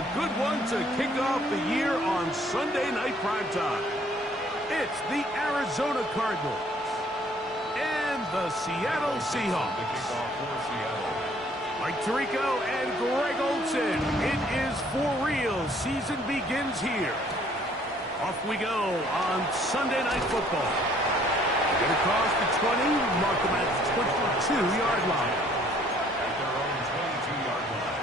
a good one to kick off the year on Sunday Night Primetime. It's the Arizona Cardinals and the Seattle Seahawks. Mike Tirico and Greg Olsen. It is for real. Season begins here. Off we go on Sunday Night Football. Get across the 20, mark them at the 22-yard line. At their own 22-yard line.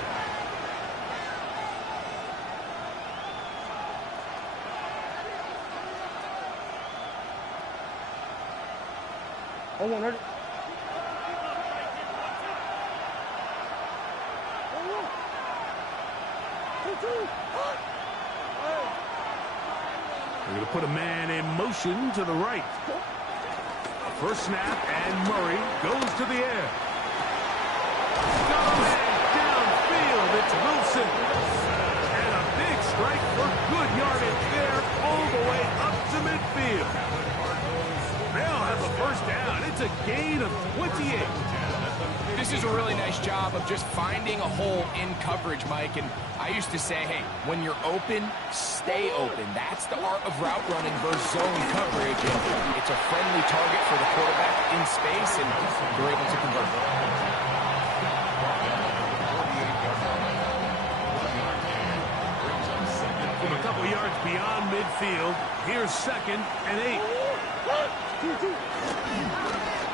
Oh, 100. They're going to put a man in motion to the right. First snap, and Murray goes to the air. Goes downfield. It's Wilson. And a big strike for good yardage there all the way up to midfield. They'll have a first down. It's a gain of 28. This is a really nice job of just finding a hole in coverage, Mike. And I used to say, hey, when you're open, stay open. That's the art of route running versus zone coverage. And it's a friendly target for the quarterback in space, and they're able to convert. From a couple yards beyond midfield, here's 2nd and 8.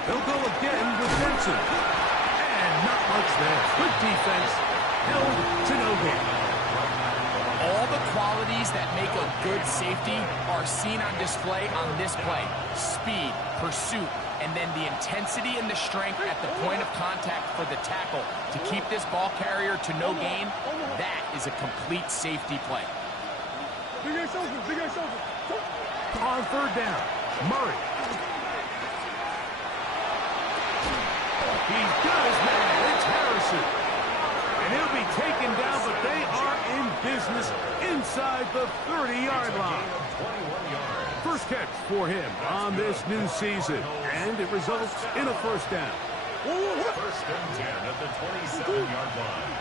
They'll go again with Benson. Not much there. Good defense. Held to no gain. All the qualities that make a good safety are seen on display on this play. Speed, pursuit, and then the intensity and the strength at the point of contact for the tackle to keep this ball carrier to no gain. That is a complete safety play. On 3rd down, Murray. He's got his man. It's Harrison. And he'll be taken down, but they are in business inside the 30-yard line. First catch for him on this new season, and it results in a first down. First and 10 at the 27-yard line.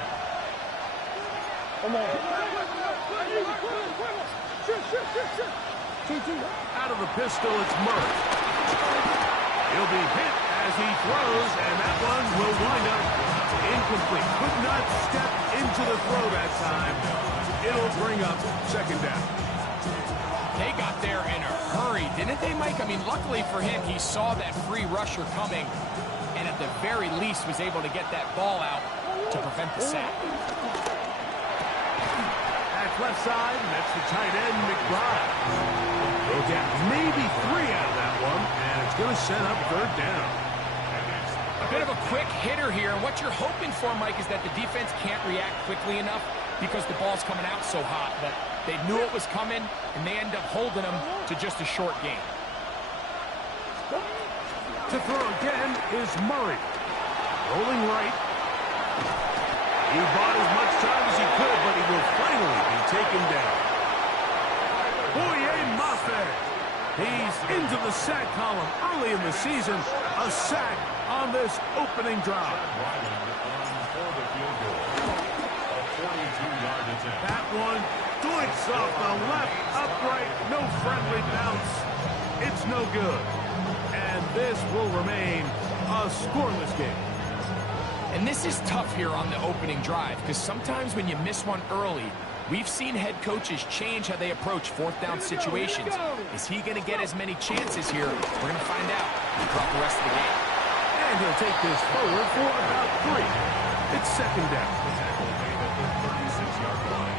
Out of the pistol, it's Murray. He'll be hit as he throws, and that one will wind up incomplete. Could not step into the throw that time. It'll bring up 2nd down. They got there in a hurry, didn't they, Mike? I mean, luckily for him, he saw that free rusher coming, and at the very least was able to get that ball out to prevent the sack. That's left side, and that's the tight end, McBride. They'll get maybe 3 out of that one, and it's going to set up 3rd down. A bit of a quick hitter here, and what you're hoping for, Mike, is that the defense can't react quickly enough because the ball's coming out so hot. But they knew it was coming, and they end up holding them to just a short gain. To throw again is Murray. Rolling right. He bought as much time as he could, but he will finally be taken down. Boye Mafe. He's into the sack column early in the season. A sack on this opening drive. That one doinks off the left upright. No friendly bounce. It's no good. And this will remain a scoreless game. And this is tough here on the opening drive, because sometimes when you miss one early, we've seen head coaches change how they approach 4th down situations. Is he going to get as many chances here? We're going to find out throughout the rest of the game. And he'll take this forward for about 3. It's 2nd down. 36-yard line.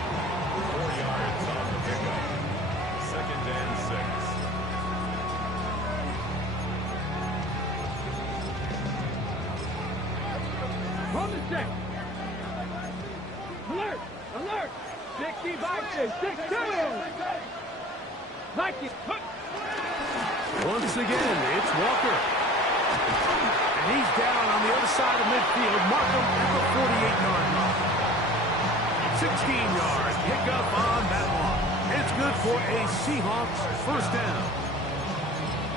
4 yards on the pickup. 2nd and 6. Run the check. Alert! Alert! 60 boxes! 62! Nike! Once again, it's Walker. And he's down on the other side of midfield. Markham at the 48-yard line. 16-yard pickup on that one. It's good for a Seahawks first down.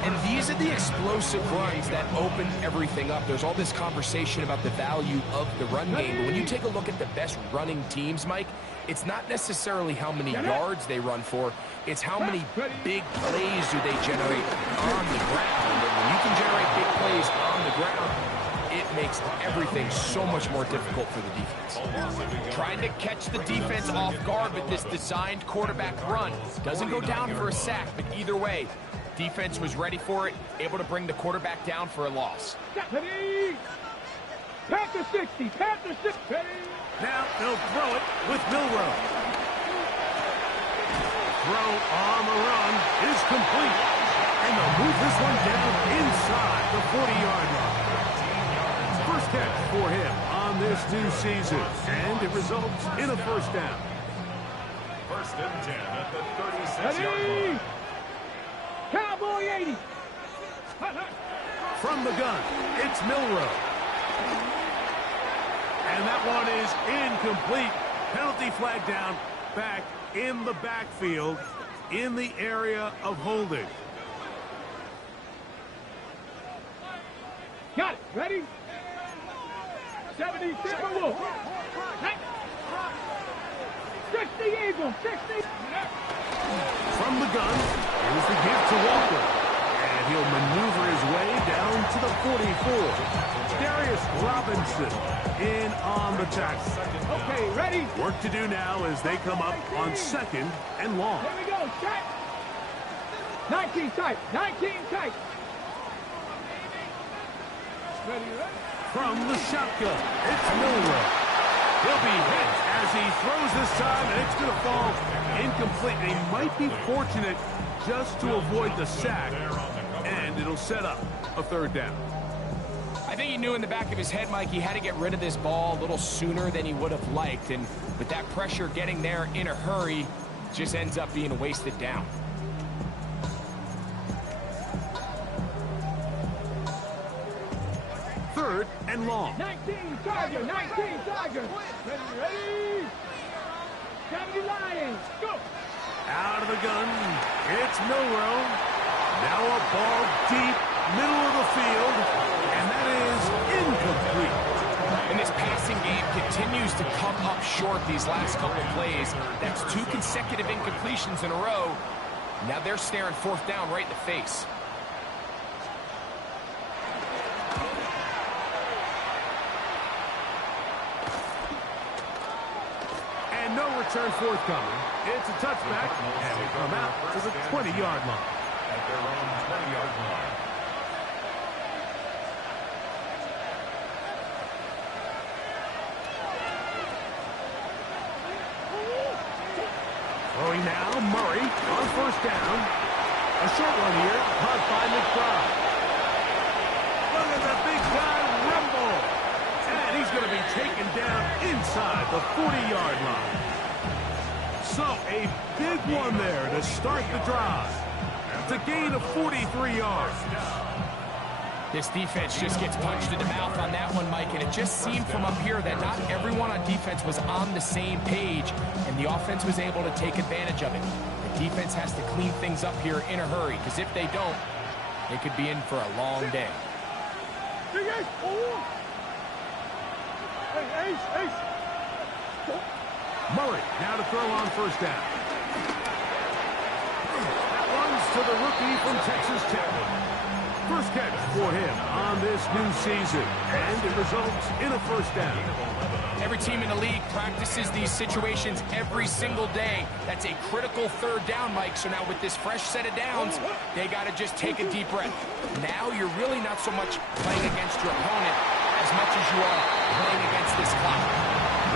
And these are the explosive runs that open everything up. There's all this conversation about the value of the run game, but when you take a look at the best running teams, Mike, it's not necessarily how many yards they run for, it's how many big plays do they generate on the ground. And when you can generate big plays on the ground, it makes everything so much more difficult for the defense. Trying to catch the defense off guard with this designed quarterback run. Doesn't go down for a sack, but either way, defense was ready for it, able to bring the quarterback down for a loss. Panther 60, Panther 60. Now they'll throw it with Milroe. Throw on the run is complete. And they'll move this one down inside the 40-yard line. First catch for him on this new season. And it results in a first down. First and 10 at the 36-yard line. Cowboy 80. From the gun, it's Milroe. And that one is incomplete. Penalty flag down, back in the backfield, in the area of holding. Got it. Ready? 70 Timberwolves. 60 Eagles. 60. From the gun, here's the give to Walker. And he'll maneuver his way down to the 44. Darius Robinson in on the tackle. Okay, ready? Work to do now as they come up on second and long. Here we go. Set. 19 tight. 19 tight. Ready, ready? From the shotgun, it's Milroe. He'll be hit as he throws this time, and it's going to fall incomplete. They might be fortunate just to avoid the sack, and it'll set up a third down. I think he knew in the back of his head, Mike, he had to get rid of this ball a little sooner than he would have liked, and with that pressure getting there in a hurry, just ends up being a wasted down. Third and long. 19 Tiger. 19 Tiger. Ready, ready? 70 Lions. Go. Out of the gun, it's Milroe. Now a ball deep, middle of the field, and that is incomplete. And this passing game continues to come up short these last couple of plays. That's 2 consecutive incompletions in a row. Now they're staring fourth down right in the face. And no return forthcoming. It's a touchback, and we come out to the 20-yard line. At their own 20-yard line. Throwing now, Murray on first down. A short one here, caught by McBride. Look at the big guy rumble. And he's going to be taken down inside the 40-yard line. So a big one there to start the drive. It's a gain of 43 yards. This defense just gets punched in the mouth on that one, Mike, and it just seemed from up here that not everyone on defense was on the same page, and the offense was able to take advantage of it. The defense has to clean things up here in a hurry, because if they don't, they could be in for a long day. Murray now to throw on first down. That one's to the rookie from Texas Tech. First catch for him on this new season, and it results in a first down. Every team in the league practices these situations every single day. That's a critical third down, Mike. So now with this fresh set of downs, they got to just take a deep breath. Now you're really not so much playing against your opponent as much as you are playing against this clock.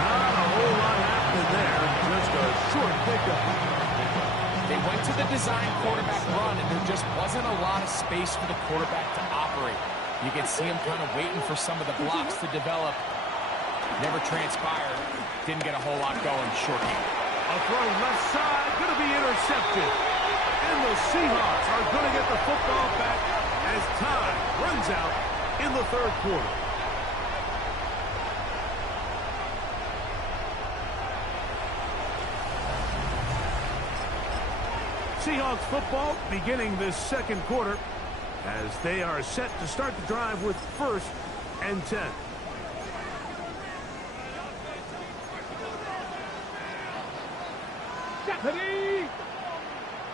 Not a whole lot happening there, just a short pickup. They went to the design quarterback run, and there just wasn't a lot of space for the quarterback to operate. You can see him kind of waiting for some of the blocks to develop. Never transpired. Didn't get a whole lot going. Short game. A throw left side, going to be intercepted. And the Seahawks are going to get the football back as time runs out in the third quarter. Seahawks football beginning this second quarter. as they are set to start the drive with 1st and 10. Ready?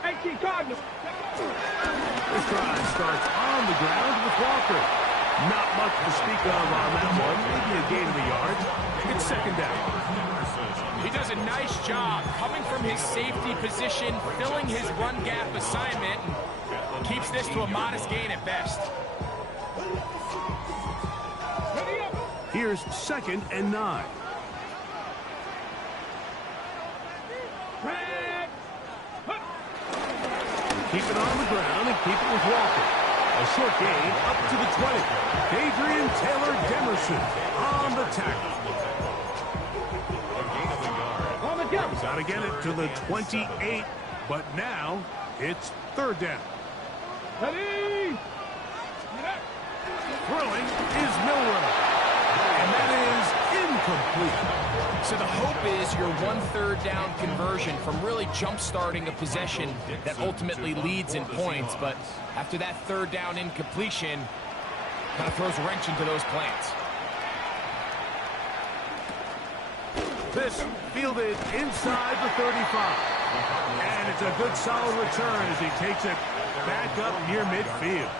18 Cardinals. This drive starts on the ground with Walker. Not much to speak of on that one. Maybe a gain of a yard. It's 2nd down. He does a nice job coming from his safety position, filling his run gap assignment, and keeps this to a modest gain at best. Here's 2nd and 9. Keep it on the ground and keep it with Walker. A short gain up to the 20. Adrian Taylor-Demerson on the tackle. On the jump. Got to get it to the 28, but now it's 3rd down. Ready? Throwing is Milroe. And that is incomplete. So the hope is your 1/3 down conversion from really jump-starting a possession that ultimately leads in points. But after that 3rd down incompletion, kind of throws a wrench into those plans. This fielded inside the 35. And it's a good solid return as he takes it back up near midfield.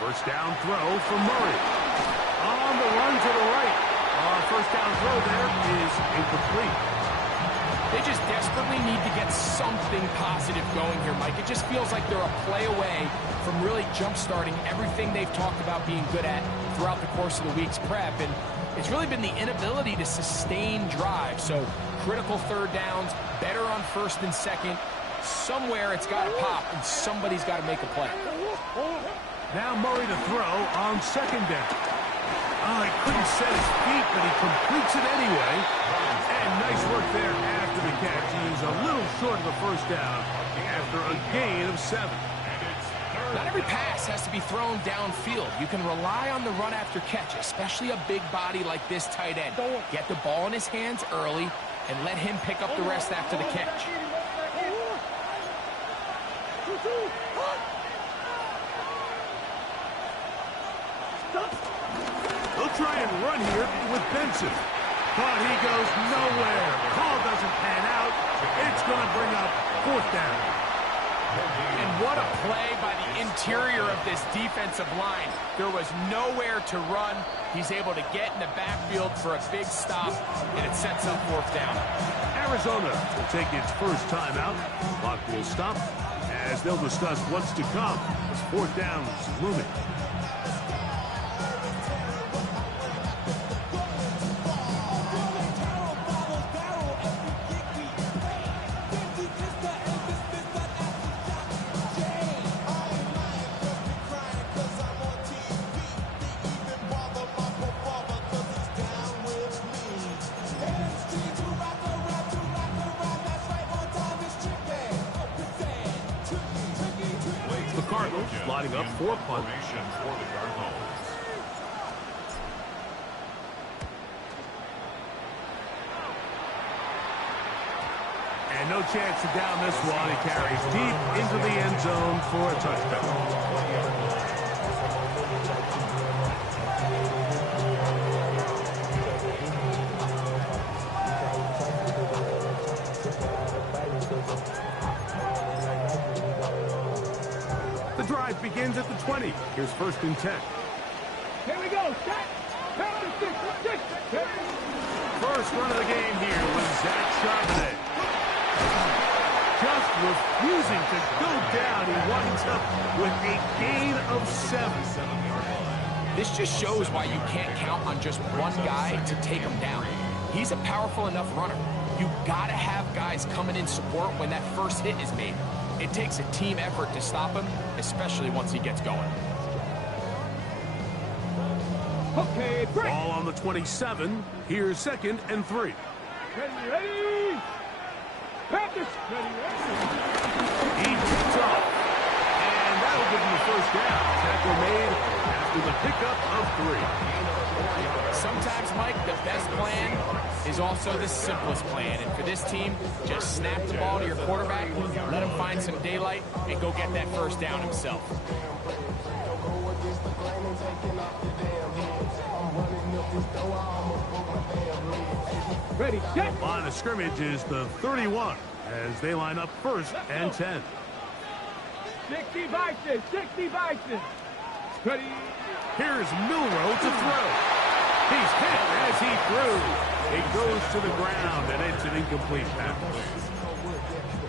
First down throw for Murray. On the run to the right. First down throw there is incomplete. They just desperately need to get something positive going here, Mike. It just feels like they're a play away from really jump-starting everything they've talked about being good at throughout the course of the week's prep. And it's really been the inability to sustain drive. So critical 3rd downs, better on 1st and 2nd. Somewhere it's got to pop, and somebody's got to make a play. Now Murray to throw on 2nd down. Oh, he couldn't set his feet, but he completes it anyway. And nice work there after the catch. He's a little short of the 1st down after a gain of 7. Not every pass has to be thrown downfield. You can rely on the run after catch, especially a big body like this tight end. Get the ball in his hands early and let him pick up the rest after the catch. They'll try and run here with Benson. But he goes nowhere. Call doesn't pan out. It's going to bring up 4th down. And what a play by the interior of this defensive line. There was nowhere to run. He's able to get in the backfield for a big stop, and it sets up 4th down. Arizona will take its first timeout. Clock will stop as they'll discuss what's to come as 4th down is looming. Lining up for punt. And no chance to down this one. He carries deep into the end zone for a touchdown. Begins at the 20. Here's 1st and 10. Here we go. Set. First run of the game here was Zach Charbonnet. Just refusing to go down. He winds up with a gain of 7. This just shows why you can't count on just one guy to take him down. He's a powerful enough runner. You gotta have guys coming in support when that first hit is made. It takes a team effort to stop him, especially once he gets going. Okay, break. Ball on the 27. Here's 2nd and 3. Ready. Practice. Ready, ready. He picks off. And that'll give him the first down. Tackle made after the pickup of 3. Sometimes, Mike, the best plan is also the simplest plan. And for this team, just snap the ball to your quarterback, let him find some daylight, and go get that first down himself. Ready, set. Line of scrimmage is the 31 as they line up first and 10. 60 Bison, 60 Bison. Ready. Here's Milroe to throw. He's hit as he threw. It goes to the ground, and it's an incomplete pass.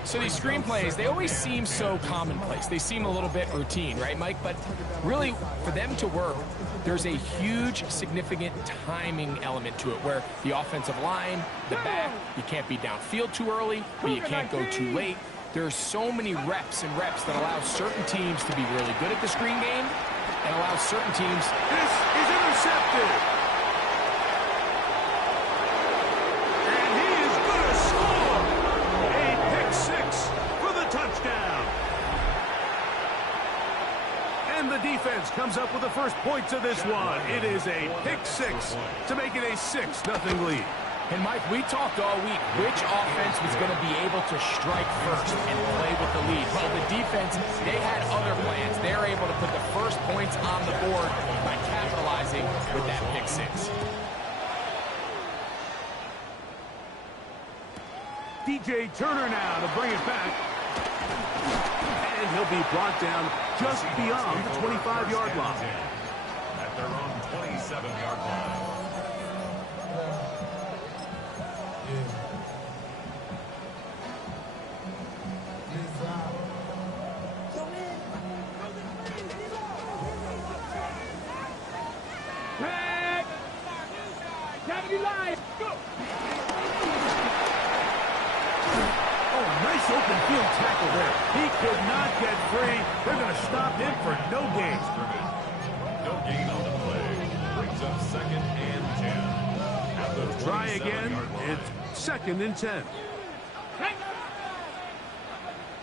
So these screenplays, they always seem so commonplace. They seem a little bit routine, right, Mike? But really, for them to work, there's a huge, significant timing element to it where the offensive line, the back, you can't be downfield too early, but you can't go too late. There's so many reps and reps that allow certain teams to be really good at the screen game and allow certain teams... This is intercepted. And he is going to score. A pick-6 for the touchdown. And the defense comes up with the first points of this one. It is a pick-6 to make it a 6-0 lead. And, Mike, we talked all week which offense was going to be able to strike first and play with the lead. Well, the defense, they had other plans. They were able to put the first points on the board by capitalizing with that pick-6. DJ Turner now to bring it back. And he'll be brought down just beyond the 25-yard line. At their own 27-yard line. Back. 70 Lions, go. Oh, nice open field tackle there. He could not get free. They're going to stop him for no gain. No gain on the play. Brings up 2nd and 10. At the Try again. 27-yard line. It's 2nd and 10.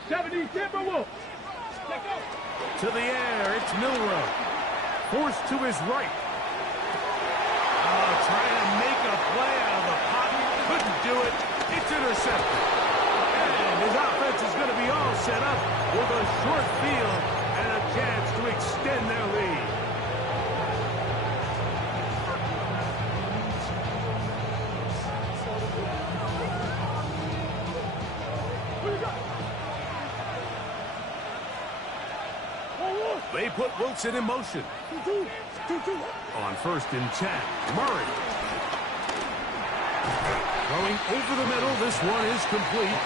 70 Timberwolves. Let go. To the air, it's Milroe. Forced to his right. Trying to make a play out of the pocket. Couldn't do it. It's intercepted. And his offense is going to be all set up with a short field and a chance to extend their lead. They put Wilson in motion. On 1st and 10, Murray. Throwing over the middle, this one is complete.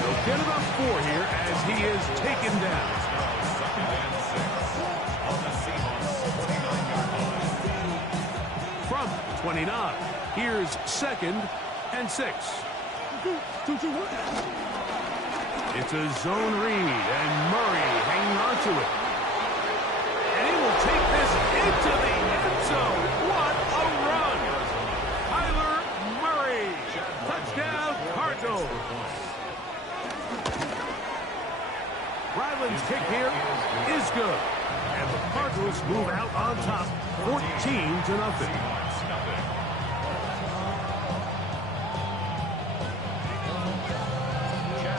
They'll get about 4 here as he is taken down. 2nd and 6. On the Seahawks 29-yard line. From 29, here's 2nd and 6. It's a zone read, and Murray hanging on to it. And he will take this into the end zone. What a run! Kyler Murray, touchdown Cardinals. Ryland's kick here is good. And the Cardinals move out on top, 14-0.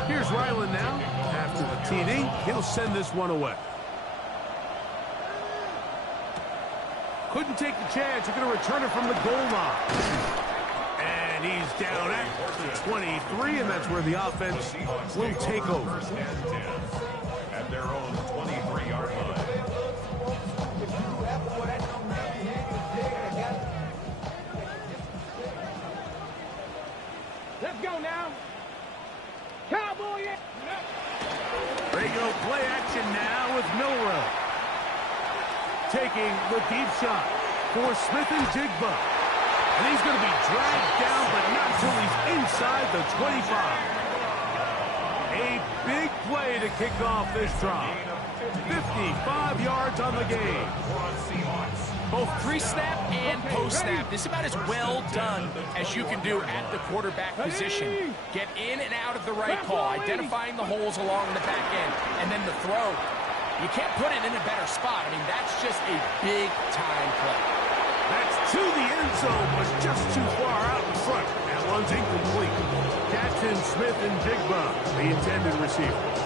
Here's Ryland now. After the TD, he'll send this one away. Couldn't take the chance. You're going to return it from the goal line. And he's down at the 23, and that's where the offense will take over. At their own 23-yard line. Let's go now. Cowboy. They go play action now with Milroe. Taking the deep shot for Smith and Jigba. And he's going to be dragged down, but not until he's inside the 25. A big play to kick off this drive. 55 yards on the game. For the Seahawks. Both pre-snap and post-snap. This is about as well done as you can do at the quarterback position. Get in and out of the right call, identifying the holes along the back end, and then the throw. You can't put it in a better spot. I mean, that's just a big-time play. That's to the end zone, but just too far out in front. That one's incomplete. Jackson, Smith, and Jigba, the intended receivers.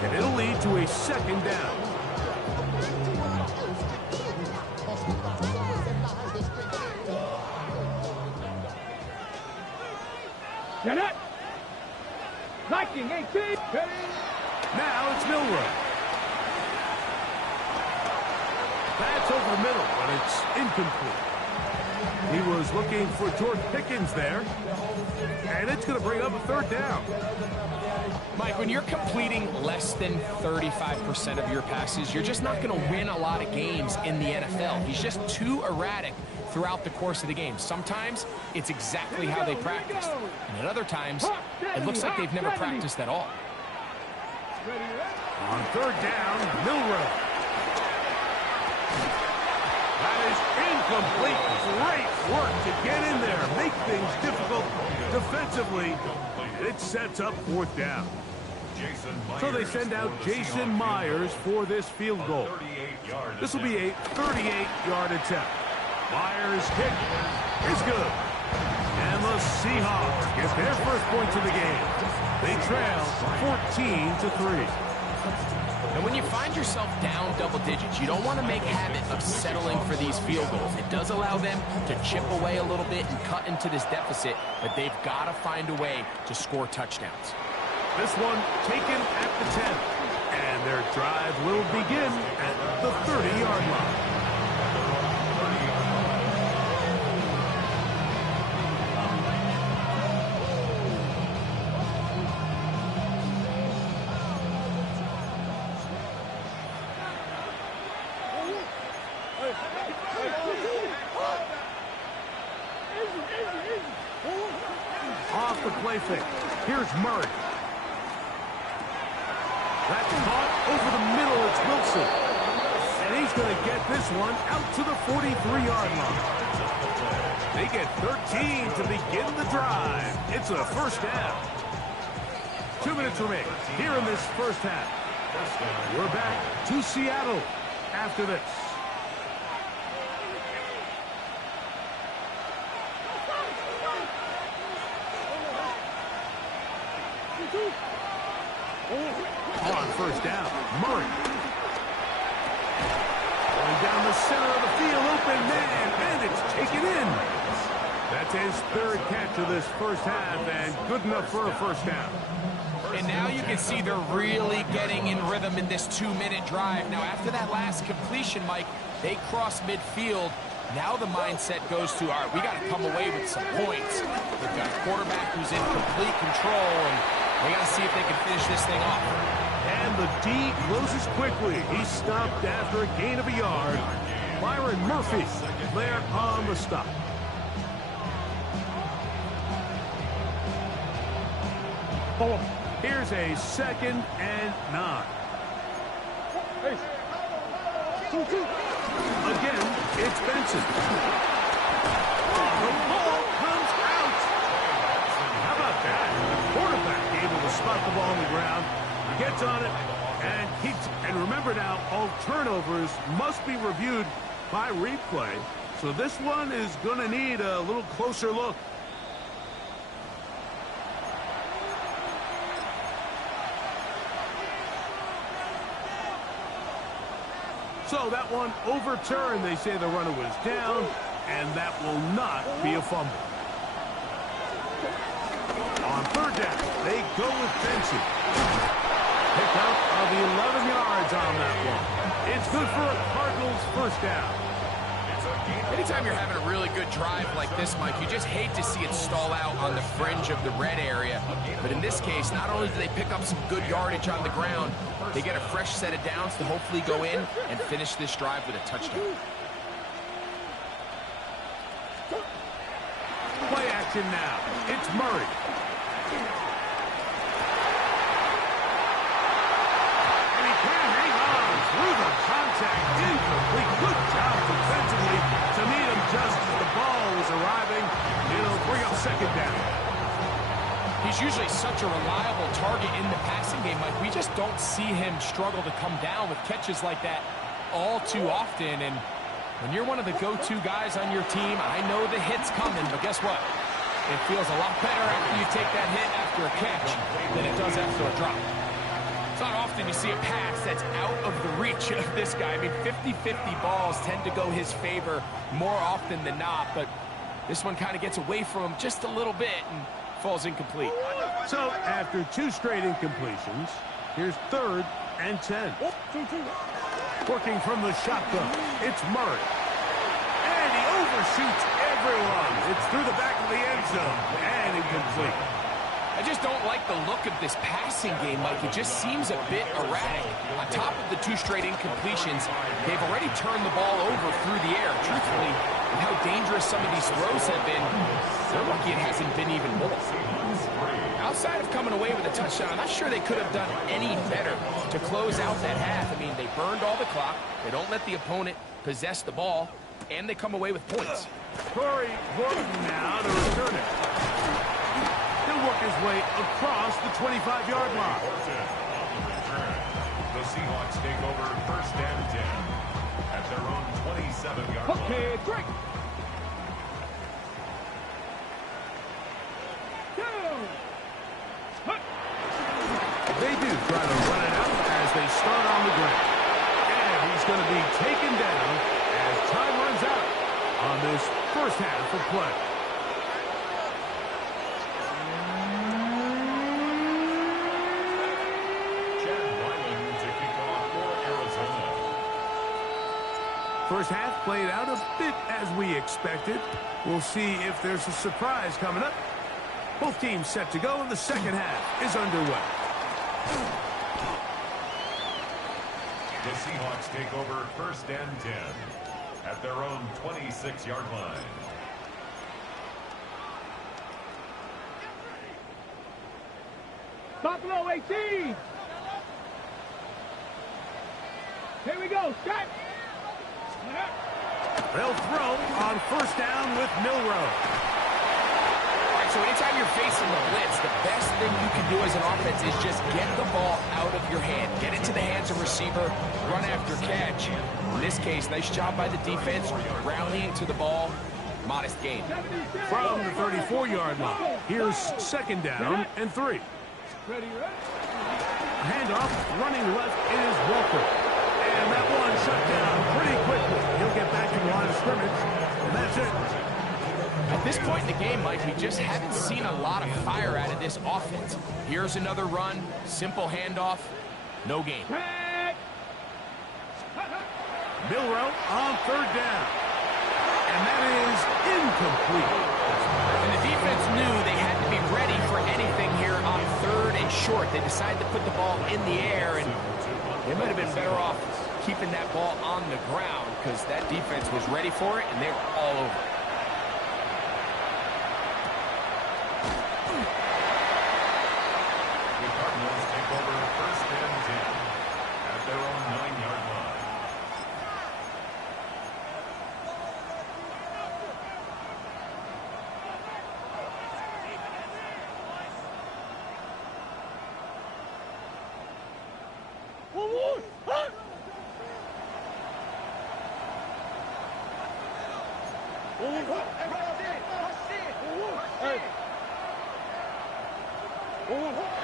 And it'll lead to a second down. Get it! Liking 18. Now it's Milroe. That's over the middle, but it's incomplete. He was looking for George Pickens there. And it's going to bring up a third down. Mike, when you're completing less than 35% of your passes, you're just not going to win a lot of games in the NFL. He's just too erratic throughout the course of the game. Sometimes it's exactly how they practiced. And at other times, it looks like they've never practiced at all. On third down, Milroe. That is incomplete. Great work to get in there, make things difficult defensively. It sets up fourth down. So they send out Jason Myers for this field goal. This will be a 38-yard attempt. Myers' kick is good. And the Seahawks get their first points of the game. They trail 14-3. And when you find yourself down double digits, you don't want to make habit of settling for these field goals. It does allow them to chip away a little bit and cut into this deficit, but they've got to find a way to score touchdowns. This one taken at the 10. And their drive will begin at the 30-yard line. Off the play fake. Here's Murray. That's caught over the middle. It's Wilson. And he's going to get this one out to the 43-yard line. They get 13 to begin the drive. It's a first down. 2 minutes remaining here in this first half. We're back to Seattle after this. On first down, Murray. Going down the center of the field, open man, and it's taken in. That's his third catch of this first half, and good enough for a first down. And now you can see they're really getting in rhythm in this 2-minute drive. Now, after that last completion, Mike, they cross midfield. Now the mindset goes to, all right, we got to come away with some points. They've got a quarterback who's in complete control, and they got to see if they can finish this thing off. And the D closes quickly. He's stopped after a gain of a yard. Byron Murphy there on the stop. Here's a 2nd and 9. Again, it's Benson. The ball comes out. How about that? Quarterback able to spot the ball on the ground. He gets on it and keeps it. And remember now, all turnovers must be reviewed by replay. So this one is going to need a little closer look. So that one overturned. They say the runner was down, and that will not be a fumble. On third down, they go with Benson. Pick up of 11 yards on that one. It's good for a Cardinals first down. Anytime you're having a really good drive like this, Mike, you just hate to see it stall out on the fringe of the red area. But in this case, not only do they pick up some good yardage on the ground, they get a fresh set of downs to hopefully go in and finish this drive with a touchdown. Play action now. It's Murray. And he can hang on through the contact. Incomplete. Good job defending. He's usually such a reliable target in the passing game, Mike. We just don't see him struggle to come down with catches like that all too often. And when you're one of the go-to guys on your team, I know the hit's coming, but guess what? It feels a lot better after you take that hit after a catch than it does after a drop. It's not often you see a pass that's out of the reach of this guy. I mean, 50-50 balls tend to go his favor more often than not, but this one kind of gets away from him just a little bit and falls incomplete. So after 2 straight incompletions, here's 3rd and 10. Working from the shotgun, it's Murray. And he overshoots everyone. It's through the back of the end zone and incomplete. I just don't like the look of this passing game, Mike. It just seems a bit erratic. On top of the 2 straight incompletions, they've already turned the ball over through the air. Truthfully, with how dangerous some of these throws have been, they're lucky it hasn't been even more. Outside of coming away with a touchdown, I'm not sure they could have done any better to close out that half. I mean, they burned all the clock. They don't let the opponent possess the ball, and they come away with points. Corey Gordon now to return it. He'll work his way across the 25-yard line. The Seahawks take over 1st and 10 at their own 27-yard line. Okay, break. They do try to run it out as they start on the ground. And he's going to be taken down as time runs out on this first half of play. Chad Ryland to kick off for Arizona. First half played out a bit as we expected. We'll see if there's a surprise coming up. Both teams set to go, and the second half is underway. The Seahawks take over 1st and 10 at their own 26-yard line. Buffalo 18. Here we go. Set. They'll throw on 1st down with Milroe. So anytime you're facing the blitz, the best thing you can do as an offense is just get the ball out of your hand. Get it to the hands of receiver, run after catch. In this case, nice job by the defense, rallying to the ball. Modest gain. From the 34-yard line, here's 2nd down and 3. Ready, ready. Handoff, running left is Walker. And that one shut down pretty quickly. He'll get back to the line of scrimmage, and that's it. At this point in the game, Mike, we just haven't seen a lot of fire out of this offense. Here's another run, simple handoff, no gain. Milroe on 3rd down. And that is incomplete. And the defense knew they had to be ready for anything here on 3rd and short. They decided to put the ball in the air, and they might have been better off keeping that ball on the ground because that defense was ready for it, and they were all over it. The Cardinals take over 1st and 10 at their own 9-yard line.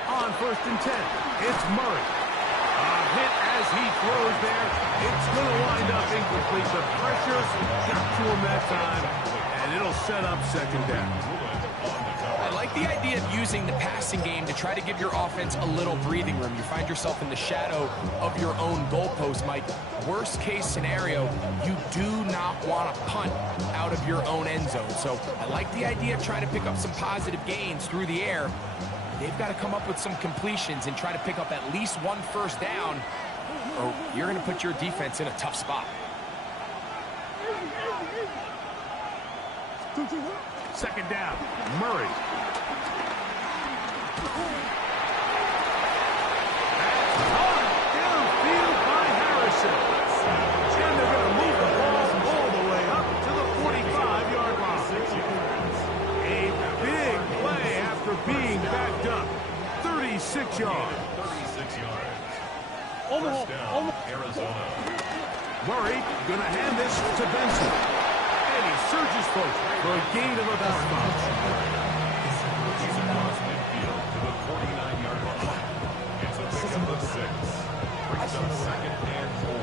On 1st and 10, it's Murray. A hit as he throws there. It's going to wind up incomplete. The pressure's got to him that time, and it'll set up 2nd down. I like the idea of using the passing game to try to give your offense a little breathing room. You find yourself in the shadow of your own goalpost, Mike. Worst case scenario, you do not want to punt out of your own end zone. So I like the idea of trying to pick up some positive gains through the air. They've got to come up with some completions and try to pick up at least 1 first down, or you're going to put your defense in a tough spot. 2nd down, Murray. Caught downfield by Harrison. And they're going to move the ball all the way up to the 45-yard line. A big play after being back 36 yards. 36 yards. First down, Arizona. Murray going to hand this to Benson. And he surges forward for a gain of about 5. He's across midfield to the 49-yard line. It's a pickup of 6. Brings up second and 4.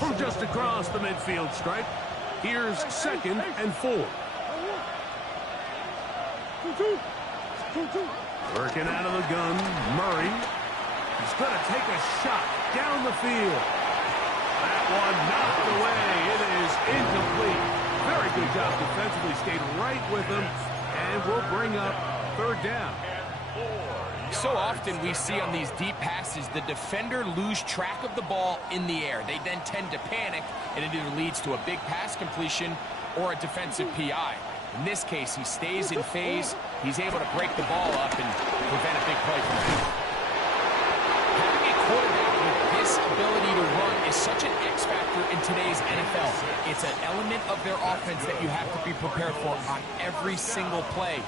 From just across the midfield stripe, here's second and 4. Working out of the gun, Murray. He's going to take a shot down the field. That one knocked away. It is incomplete. Very good job defensively. Stayed right with him, and will bring up third down. So often we see on these deep passes, the defender lose track of the ball in the air. They then tend to panic, and it either leads to a big pass completion or a defensive PI. In this case, he stays in phase. He's able to break the ball up and prevent a big play from him. Having a quarterback with this ability to run is such an X factor in today's NFL. It's an element of their offense that you have to be prepared for on every single play.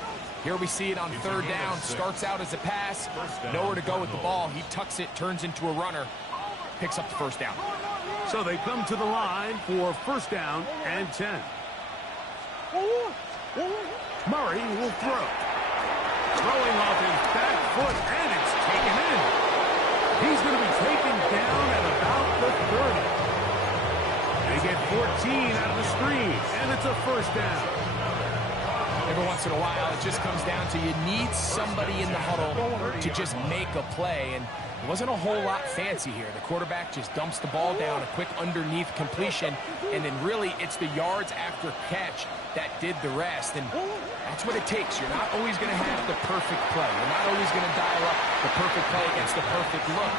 Here we see it on third down. Starts out as a pass. Nowhere to go with the ball. He tucks it, turns into a runner. Picks up the first down. So they come to the line for first down and 10. Murray will throw. Throwing off his back foot, and it's taken in. He's going to be taken down at about the 30. They get 14 out of the screen, and it's a first down. Every once in a while, it just comes down to you need somebody in the huddle to just make a play, and it wasn't a whole lot fancy here. The quarterback just dumps the ball down, a quick underneath completion, and then really it's the yards after catch that did the rest, and that's what it takes. You're not always going to have the perfect play. You're not always going to dial up the perfect play against the perfect look.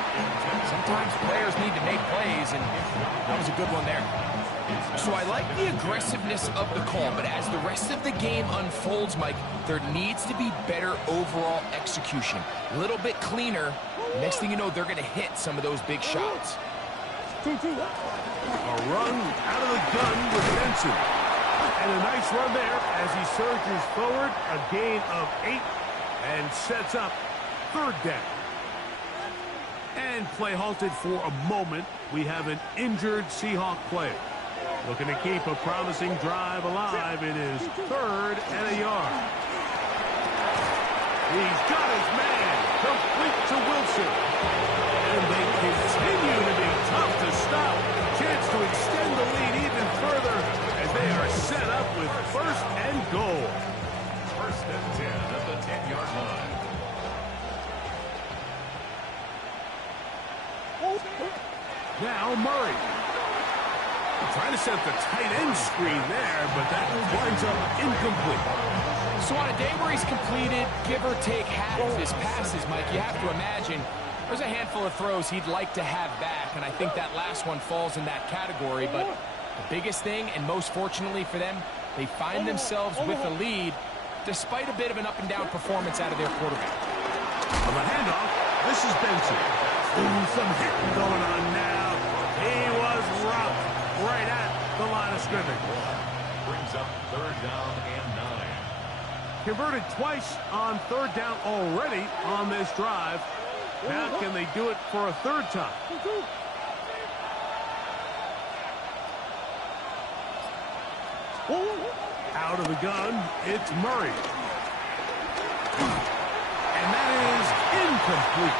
Sometimes players need to make plays, and that was a good one there. So I like the aggressiveness of the call, but as the rest of the game unfolds, Mike, there needs to be better overall execution. A little bit cleaner. Next thing you know, they're going to hit some of those big shots. A run out of the gun with Benson. And a nice run there as he surges forward. A gain of 8 and sets up third down. And play halted for a moment. We have an injured Seahawk player. Looking to keep a promising drive alive. It is third and a yard. He's got his man. Complete to Wilson. And they continue to be tough to stop. Chance to extend the lead even further as they are set up with first and goal. First and 10 at the 10-yard line. Now Murray. Trying to set the tight end screen there, but that winds up incomplete. So on a day where he's completed, give or take half of his passes, Mike, you have to imagine there's a handful of throws he'd like to have back, and I think that last one falls in that category. But the biggest thing, and most fortunately for them, they find themselves with a lead despite a bit of an up-and-down performance out of their quarterback. On the handoff, this is Benson. Ooh, some hitting going on now. He was rough right at the line of scrimmage. Brings up third down and 9. Converted twice on third down already on this drive. Now can they do it for a third time? Out of the gun, it's Murray. And that is incomplete.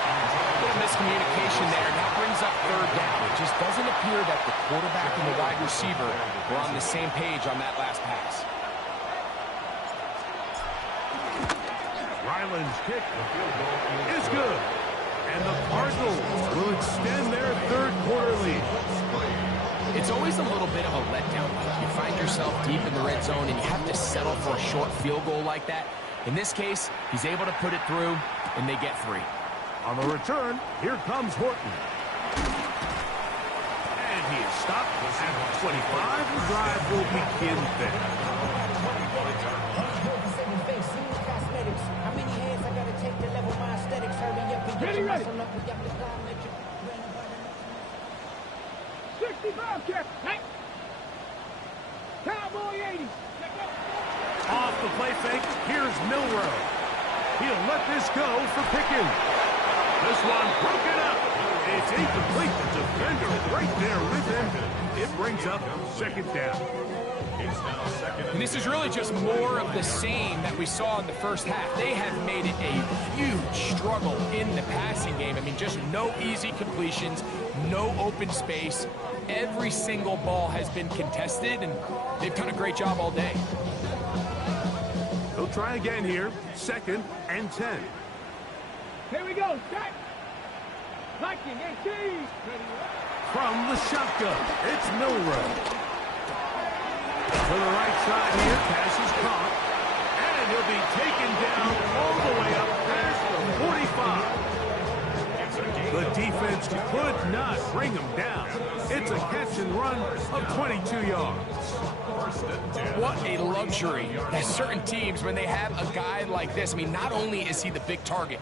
A little miscommunication there. Now brings up third down. It just doesn't appear that the quarterback and the wide receiver were on the same page on that last pass. Ryland's kick is good. And the Cardinals will extend their third quarter lead. It's always a little bit of a letdown. You find yourself deep in the red zone and you have to settle for a short field goal like that. In this case, he's able to put it through, and they get 3. On the return, here comes Horton. And he is stopped at 25. The drive will begin there. Ready, ready. 65, Cap. Cowboy 80. Off the play fake, here's Milroe. He'll let this go for Pickens. This one broken up. It's incomplete. The defender right there with him. It brings up second down. And this is really just more of the same that we saw in the first half. They have made it a huge struggle in the passing game. I mean, just no easy completions, no open space. Every single ball has been contested, and they've done a great job all day. He'll try again here. 2nd and 10. Here we go. Set. Liking 18. From the shotgun, it's Milroe. To the right side here, pass is caught. And he'll be taken down all the way up past the 45. The defense could not bring him down. It's a catch and run of 22 yards. What a luxury that certain teams, when they have a guy like this, I mean, not only is he the big target,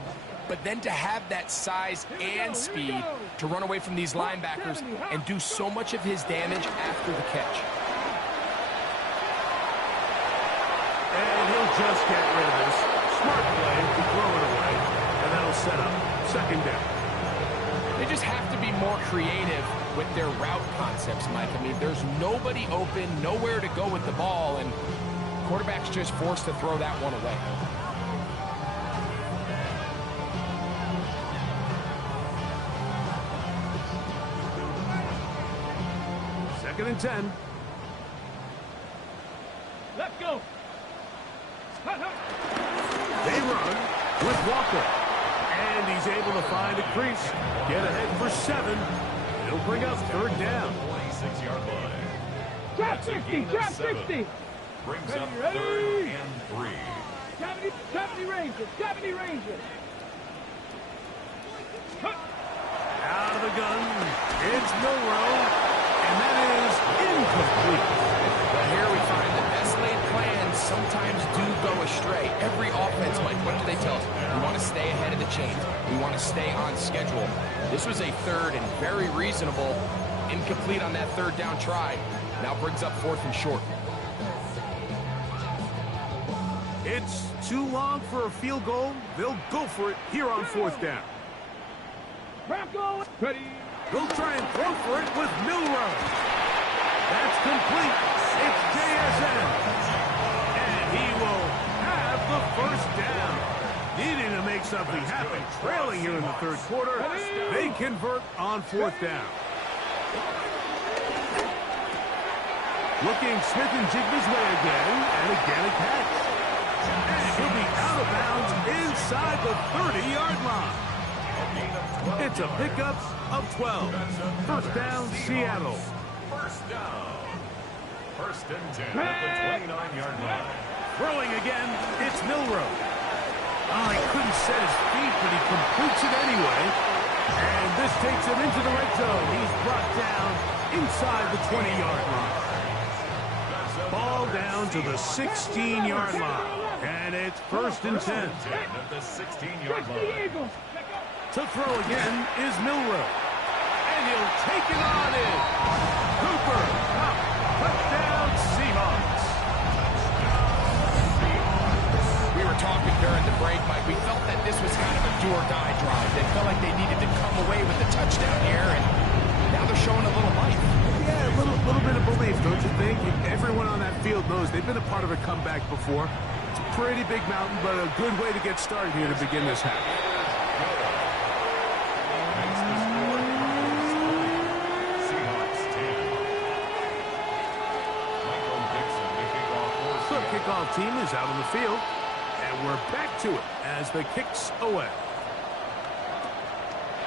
but then to have that size and speed to run away from these linebackers and do so much of his damage after the catch. And he'll just get rid of this. Smart play to throw it away. And that'll set up 2nd down. They just have to be more creative with their route concepts, Mike. I mean, there's nobody open, nowhere to go with the ball, and quarterback's just forced to throw that one away. Second and 10. Let's go. They run with Walker. And he's able to find a crease. Get ahead for 7. It'll bring up 3rd down. 26-yard line. Trap 60. Trap 60. Brings up Ready? 3rd and 3. 70 Rangers. 70 Rangers. Out of the gun. It's Milroe. And that is incomplete. But here we find that best laid plans sometimes do go astray. Every offense, Mike, what do they tell us? We want to stay ahead of the chains. We want to stay on schedule. This was a 3rd and very reasonable. Incomplete on that 3rd down try. Now brings up 4th and short. It's too long for a field goal. They'll go for it here on 4th down. Bronco. Ready. They'll try and throw for it with Milroe. That's complete. It's JSN. And he will have the 1st down. Needing to make something happen. Trailing here in the 3rd quarter. They convert on 4th down. Looking Smith-Njigba's way again. And again a catch. And he'll be out of bounds inside the 30-yard line. It's a pickup of 12. 1st down, Seattle. 1st down. 1st and 10 at the 29-yard line. Throwing again, it's Milroe. Oh, he couldn't set his feet, but he completes it anyway. And this takes him into the red zone. He's brought down inside the 20-yard line. Ball down to the 16-yard line. And it's 1st and 10. At the 16-yard line. To throw again is Milroe. And he'll take it on in. Cooper, up, touchdown, Seahawks. We were talking during the break, Mike. We felt that this was kind of a do-or-die drive. They felt like they needed to come away with the touchdown here, and now they're showing a little life. Yeah, a little bit of belief, don't you think? Everyone on that field knows they've been a part of a comeback before. It's a pretty big mountain, but a good way to get started here to begin this half. Kickoff team is out on the field, and we're back to it as the kicks away.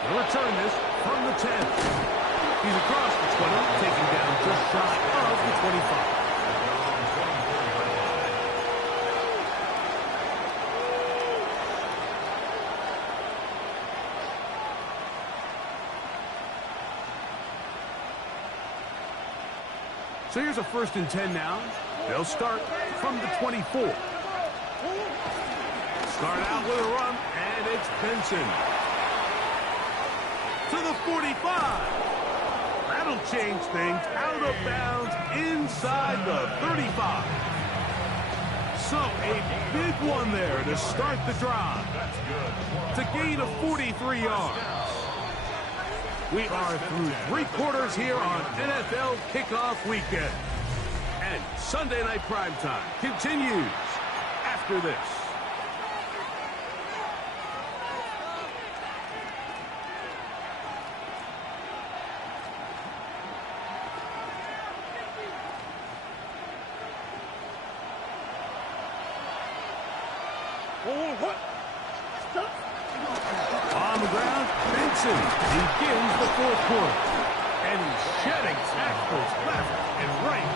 They'll return this from the 10. He's across the 20, taken down just shy of the 25. So here's a 1st and 10 now. They'll start from the 24. Start out with a run, and it's Benson. To the 45. That'll change things. Out of bounds inside the 35. So, a big one there to start the drive. It's a gain of 43 yards. We are through 3 quarters here on NFL Kickoff Weekend. And Sunday Night Primetime continues after this. On the ground, Benson begins the 4th quarter. And he's shedding tackles left and right,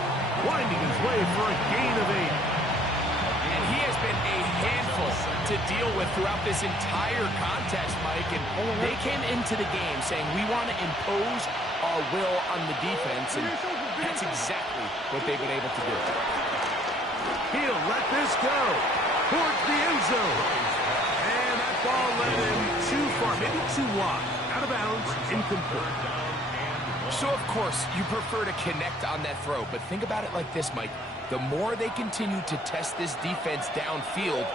winding his way for a gain of 8. And he has been a handful to deal with throughout this entire contest, Mike. And they came into the game saying, we want to impose our will on the defense. And that's exactly what they've been able to do. He'll let this go towards the end zone. And that ball led him too far, maybe too wide. Out of bounds, incomplete. So, of course, you prefer to connect on that throw. But think about it like this, Mike. The more they continue to test this defense downfield,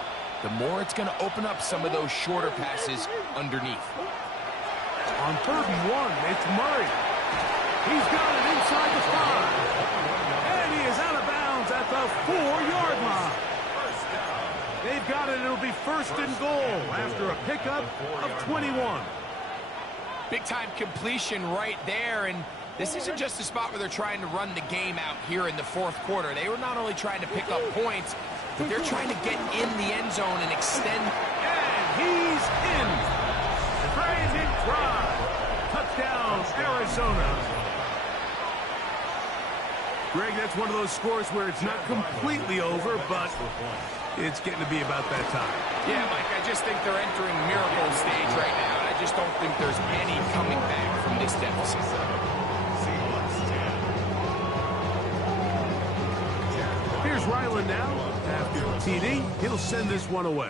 the more it's going to open up some of those shorter passes underneath. On 3rd and 1, it's Murray. He's got it inside the 5. And he is out of bounds at the 4-yard line. They've got it. It'll be 1st and goal after a pickup of 21. Big-time completion right there, and this isn't just a spot where they're trying to run the game out here in the 4th quarter. They were not only trying to pick up points, but they're trying to get in the end zone and extend. And he's in. Brandon drive. Touchdown, Arizona. Greg, that's one of those scores where it's not completely over, but it's getting to be about that time. Yeah, Mike, I just think they're entering miracle stage right now, and I just don't think there's any coming back from this deficit. Here's Ryland now. After the TD, he'll send this one away.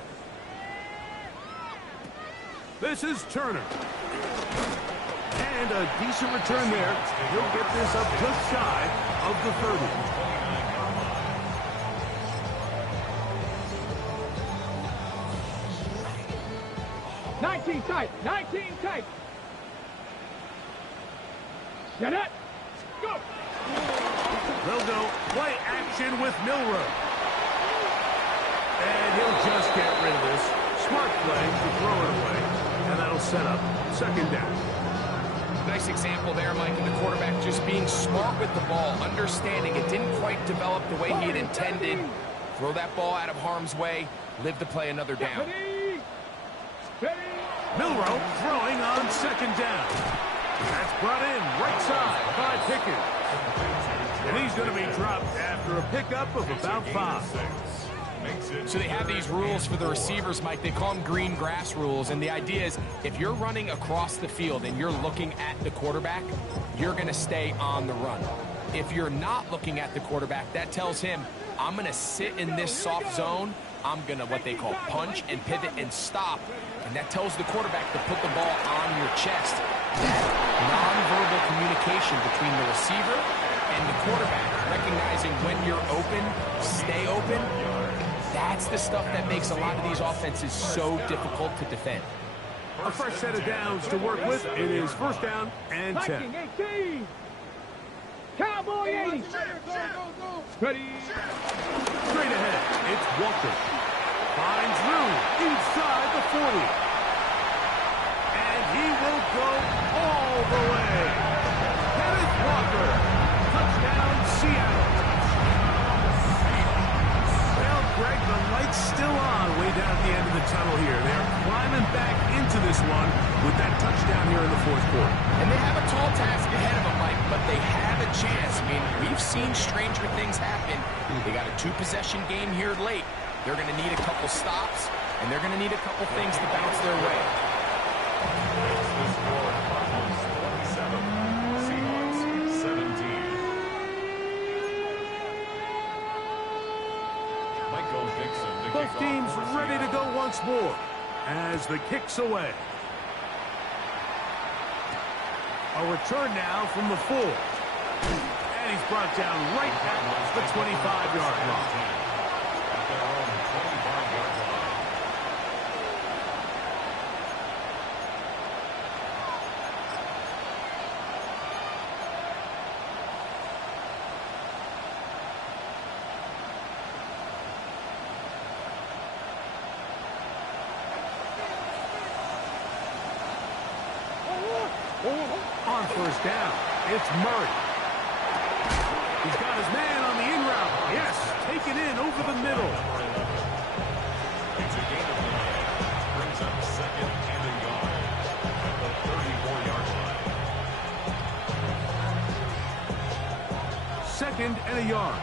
This is Turner. And a decent return there. He'll get this up just shy of the 30. 19 tight, 19 tight. Get it. Go. They'll go play action with Milroe. And he'll just get rid of this. Smart play to throw it away. And that'll set up 2nd down. Nice example there, Mike, and the quarterback just being smart with the ball, understanding it didn't quite develop the way he had intended. Throw that ball out of harm's way, live to play another down. Ready. Ready. Milroe throwing on 2nd down. That's brought in right side by Pickens. And he's going to be dropped after a pickup of about 5. So they have these rules for the receivers, Mike. They call them green grass rules. And the idea is if you're running across the field and you're looking at the quarterback, you're going to stay on the run. If you're not looking at the quarterback, that tells him, I'm going to sit in this soft zone. I'm going to what they call punch and pivot and stop. And that tells the quarterback to put the ball on your chest. That nonverbal communication between the receiver and the quarterback, recognizing when you're open, stay open, that's the stuff that makes a lot of these offenses so difficult to defend. A fresh set of downs to work with. It is 1st down and 10. Viking 18. Cowboy 80. Ready. Straight ahead, it's Walker. Finds room inside the 40. And he will go all the way. Kenneth Walker. Touchdown, Seattle. Well, Greg, the light's still on way down at the end of the tunnel here. They're climbing back into this one with that touchdown here in the 4th quarter. And they have a tall task ahead of them, Mike, but they have a chance. I mean, we've seen stranger things happen. They got a 2-possession game here late. They're going to need a couple stops, and they're going to need a couple things to bounce their way. Both teams ready to go once more as the kick's away. A return now from the 4. And he's brought down right at the 25-yard line. at their own 25-yard line. On first down, it's Murray. He's got his man on the in route. Yes, taken in over the middle. It's a gain of 9. Brings up second and a yard at the 34-yard line. Second and a yard.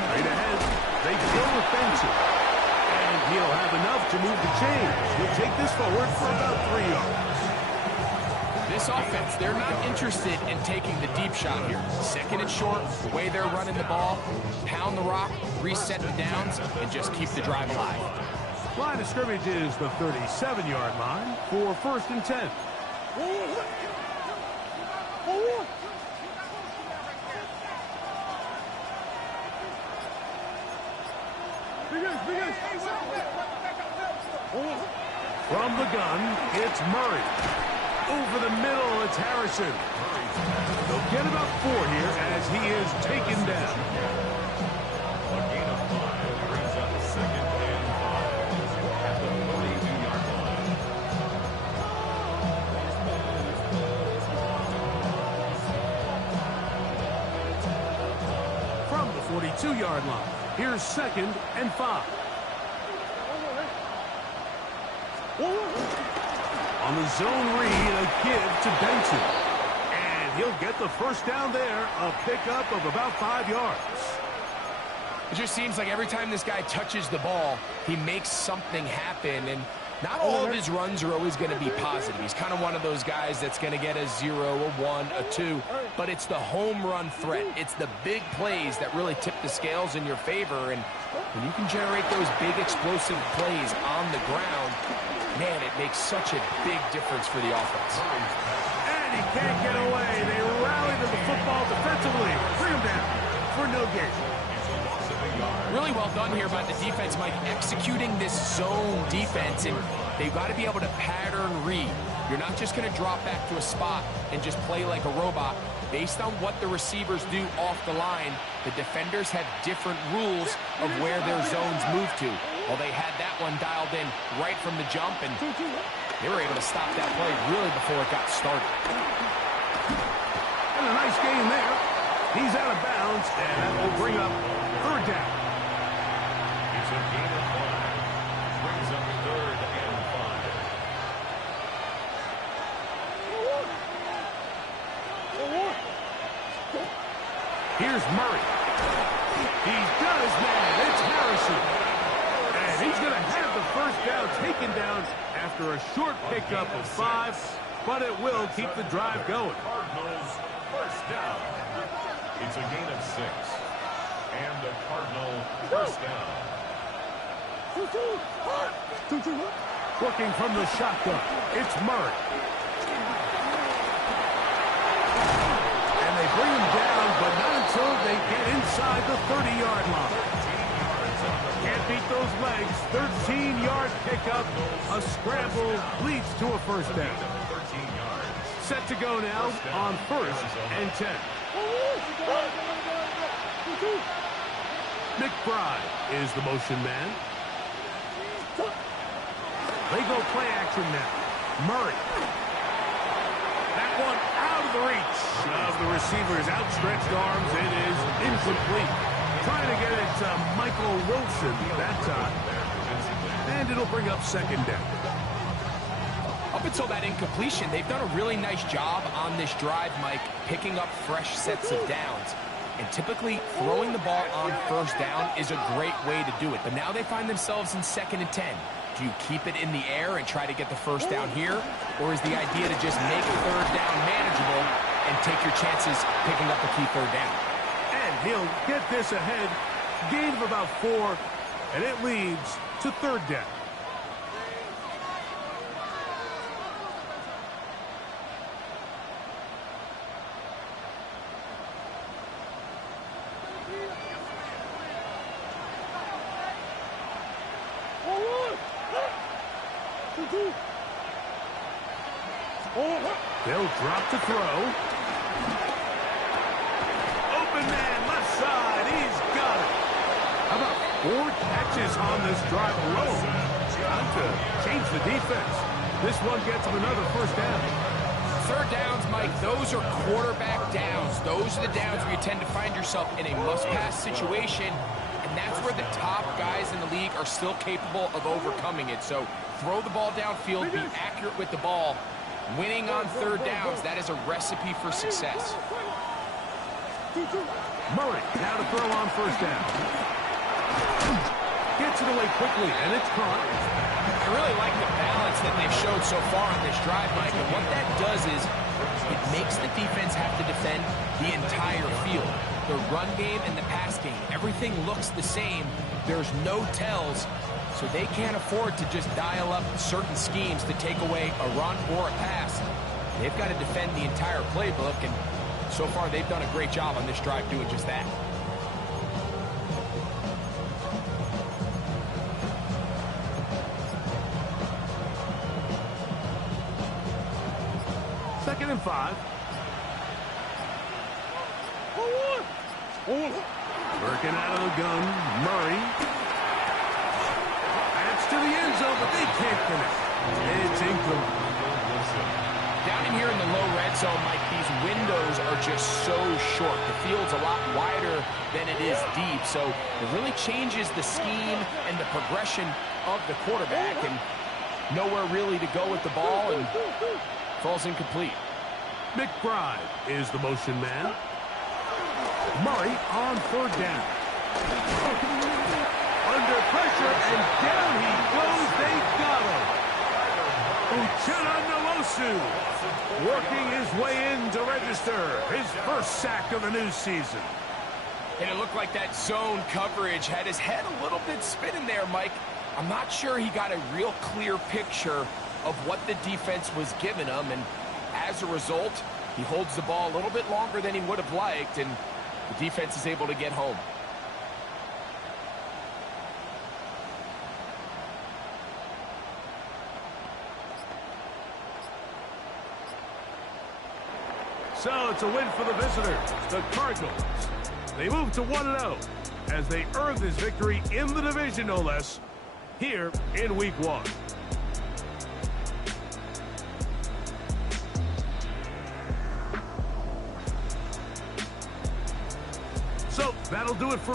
Straight ahead, they go with Benson. And he'll have enough to move the chains. He'll take this forward for about 3 yards. This offense, they're not interested in taking the deep shot here. Second and short, the way they're running the ball, pound the rock, reset the downs, and just keep the drive alive. Line of scrimmage is the 37-yard line for first and 10. From the gun, it's Murray. Over the middle, it's Harrison. They'll get about 4 here as he is taken down. A gain of 5 brings up second and 5 at the 42-yard line. From the 42-yard line, here's second and 5. On the zone read, a give to Benson. And he'll get the first down there, a pickup of about 5 yards. It just seems like every time this guy touches the ball, he makes something happen, and not all of his runs are always going to be positive. He's kind of one of those guys that's going to get a 0, a 1, a 2, but it's the home run threat. It's the big plays that really tip the scales in your favor, and when you can generate those big explosive plays on the ground, man, it makes such a big difference for the offense. And he can't get away. They rally to the football defensively. Bring him down for no gain. Really well done here by the defense, Mike, executing this zone defense, and they've got to be able to pattern read. You're not just going to drop back to a spot and just play like a robot. Based on what the receivers do off the line, the defenders have different rules of where their zones move to. Well, they had that one dialed in right from the jump, and they were able to stop that play really before it got started. And a nice gain there. He's out of bounds, and that will bring up third down. It's a gain of 5. Brings up third and 5. Here's Murray. He's got his man. It's Harrison. And he's going to have the first down taken down after a short pickup of 5, but it will keep the drive going. Cardinals first down. It's a gain of 6. And the Cardinal first down. Working from the shotgun, it's Murray. And they bring him down, but not until they get inside the 30-yard line. Can't beat those legs. 13-yard pickup. A scramble leads to a first down. 13 yards. Set to go now on first and 10. McBride is the motion man. They go play action now. Murray. That one out of the reach of the receiver's outstretched arms. It is incomplete. Trying to get it to Michael Wilson that time. And it'll bring up second down. Up until that incompletion, they've done a really nice job on this drive, Mike, picking up fresh sets of downs. And typically, throwing the ball on first down is a great way to do it. But now they find themselves in second and 10. Do you keep it in the air and try to get the first down here? Or is the idea to just make third down manageable and take your chances picking up a key third down? And he'll get this ahead. Gain of about 4, and it leads to third down. They'll drop to throw. Open man, left side. He's got it. How about 4 catches on this drive alone? Time to change the defense. This one gets him another first down. Third downs, Mike, those are quarterback downs. Those are the downs where you tend to find yourself in a must-pass situation, and that's where the top guys in the league are still capable of overcoming it. So throw the ball downfield, be accurate with the ball. Winning on third downs, that is a recipe for success. Murray now to throw on first down. Gets it away quickly, and it's caught. I really like the balance that they've showed so far on this drive, Mike, and what that does is it makes the defense have to defend the entire field. The run game and the pass game, everything looks the same. There's no tells, so they can't afford to just dial up certain schemes to take away a run or a pass. They've got to defend the entire playbook, and so far they've done a great job on this drive doing just that. Second and 5. Working out of the gun, Murray. That's to the end zone, but they can't finish. It's incomplete. Down in here in the low red zone, Mike, these windows are just so short. The field's a lot wider than it is deep, so it really changes the scheme and the progression of the quarterback, and nowhere really to go with the ball, and falls incomplete. McBride is the motion man. Murray on third down. Under pressure, and down he goes. They got him. Uchenna Nwosu working his way in to register his first sack of the new season. And it looked like that zone coverage had his head a little bit spinning there, Mike. I'm not sure he got a real clear picture of what the defense was giving him, and as a result, he holds the ball a little bit longer than he would have liked, and the defense is able to get home. So it's a win for the visitors, the Cardinals. They move to 1-0 as they earn this victory in the division, no less, here in Week 1. So that'll do it for